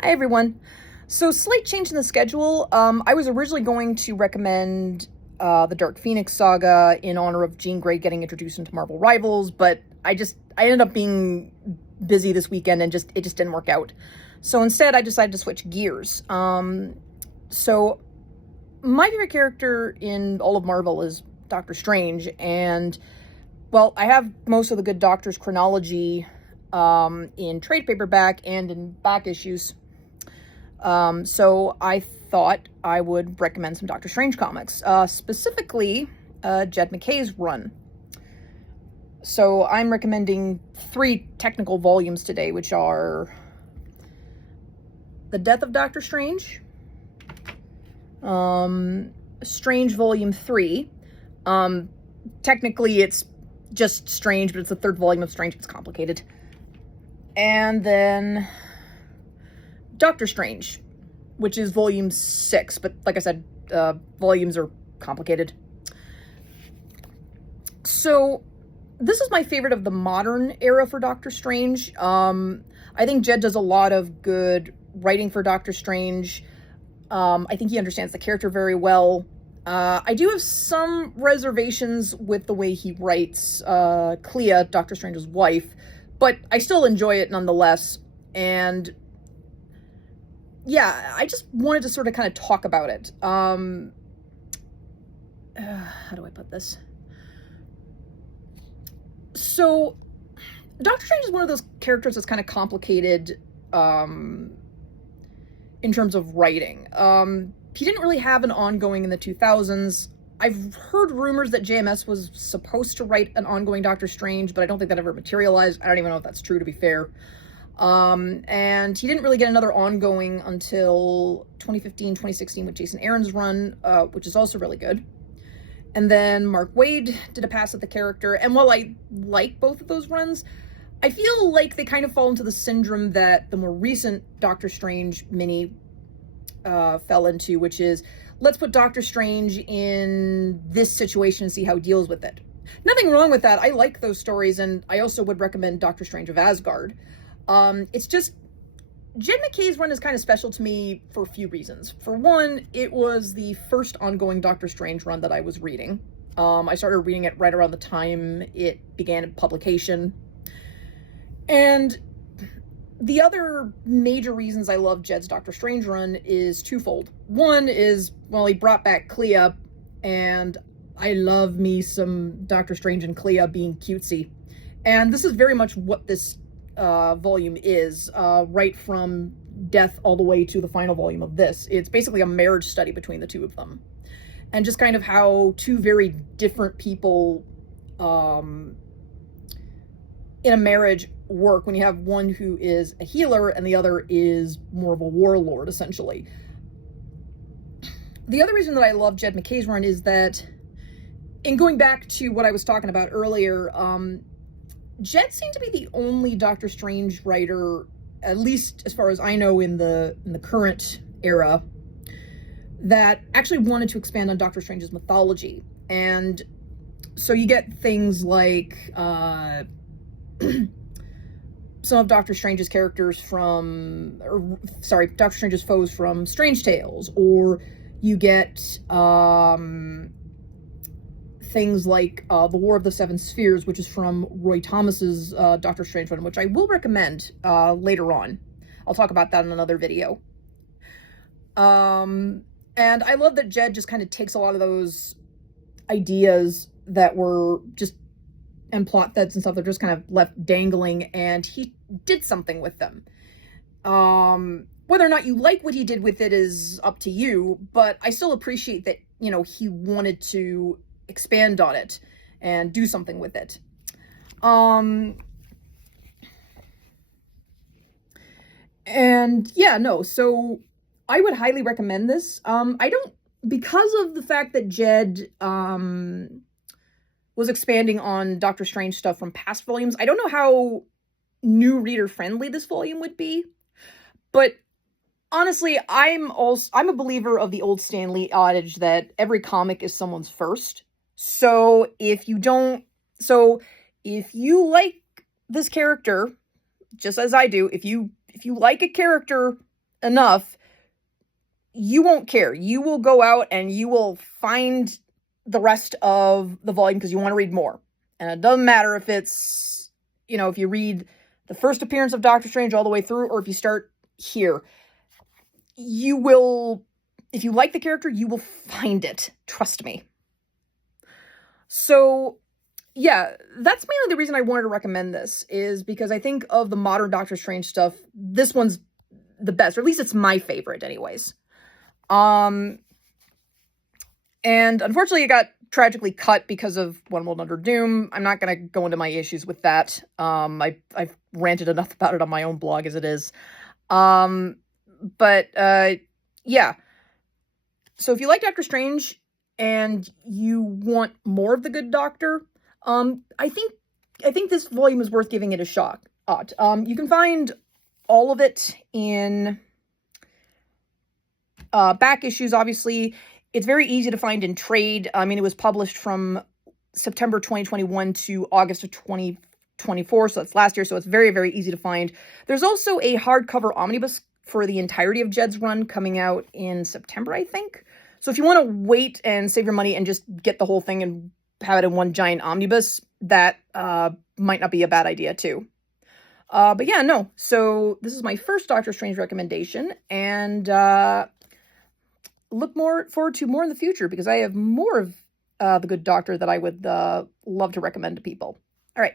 Hi everyone. So slight change in the schedule. I was originally going to recommend the Dark Phoenix saga in honor of Jean Grey getting introduced into Marvel Rivals, but I ended up being busy this weekend and it just didn't work out. So instead I decided to switch gears. So my favorite character in all of Marvel is Doctor Strange, and well, I have most of the Good Doctor's chronology in trade paperback and in back issues. So I thought I would recommend some Doctor Strange comics, specifically Jed Mackay's run. So I'm recommending 3 technical volumes today, which are The Death of Doctor Strange, Strange Volume 3. Technically it's just Strange, but it's the 3rd volume of Strange. It's complicated. And then Doctor Strange, which is volume 6, but like I said, volumes are complicated. So this is my favorite of the modern era for Doctor Strange. I think Jed does a lot of good writing for Doctor Strange. I think he understands the character very well. I do have some reservations with the way he writes Clea, Doctor Strange's wife, but I still enjoy it nonetheless. And yeah, I just wanted to sort of kind of talk about it. How do I put this? So, Doctor Strange is one of those characters that's kind of complicated in terms of writing. He didn't really have an ongoing in the 2000s. I've heard rumors that JMS was supposed to write an ongoing Doctor Strange, but I don't think that ever materialized. I don't even know if that's true, to be fair. And he didn't really get another ongoing until 2015, 2016 with Jason Aaron's run, which is also really good. And then Mark Waid did a pass at the character. And while I like both of those runs, I feel like they kind of fall into the syndrome that the more recent Doctor Strange mini fell into, which is, let's put Doctor Strange in this situation and see how he deals with it. Nothing wrong with that. I like those stories, and I also would recommend Doctor Strange of Asgard. It's just, Jed Mackay's run is kind of special to me for a few reasons. For one, it was the first ongoing Doctor Strange run that I was reading. I started reading it right around the time it began publication. And the other major reasons I love Jed's Doctor Strange run is twofold. One is, well, he brought back Clea, and I love me some Doctor Strange and Clea being cutesy. And this is very much what this volume is, right from Death all the way to the final volume of this. It's basically a marriage study between the two of them. And just kind of how two very different people in a marriage work when you have one who is a healer and the other is more of a warlord, essentially. The other reason that I love Jed Mackay's run is that, in going back to what I was talking about earlier, Jed seemed to be the only Doctor Strange writer, at least as far as I know in the current era, that actually wanted to expand on Doctor Strange's mythology. And so you get things like some of Doctor Strange's characters from, Doctor Strange's foes from Strange Tales, or you get things like The War of the Seven Spheres, which is from Roy Thomas's Doctor Strange run, which I will recommend later on. I'll talk about that in another video. And I love that Jed just kind of takes a lot of those ideas that were just, and plot threads and stuff, they're just kind of left dangling, and he did something with them. Whether or not you like what he did with it is up to you, but I still appreciate that, you know, he wanted to expand on it and do something with it. And yeah, no, so I would highly recommend this. Because of the fact that Jed was expanding on Doctor Strange stuff from past volumes, I don't know how new reader friendly this volume would be, but honestly, I'm a believer of the old Stan Lee adage that every comic is someone's first. So if you like this character, just as I do, if you like a character enough, you won't care. You will go out and you will find the rest of the volume because you want to read more. And it doesn't matter if it's, if you read the first appearance of Doctor Strange all the way through, or if you start here. You will, if you like the character, you will find it. Trust me. So, yeah, that's mainly the reason I wanted to recommend this, is because I think of the modern Doctor Strange stuff, this one's the best, or at least it's my favorite anyways. And unfortunately it got tragically cut because of One World Under Doom. I'm not going to go into my issues with that. I've ranted enough about it on my own blog as it is. Yeah. So if you like Doctor Strange and you want more of the good Doctor, I think this volume is worth giving it a shot. You can find all of it in back issues, obviously. It's very easy to find in trade. I mean, it was published from September 2021 to August of 2024, so that's last year, so it's very, very easy to find. There's also a hardcover omnibus for the entirety of Jed's run coming out in September, I think. So if you want to wait and save your money and just get the whole thing and have it in one giant omnibus, that might not be a bad idea too. But yeah, no. So this is my first Doctor Strange recommendation, and look forward to more in the future, because I have more of the good Doctor that I would love to recommend to people. All right.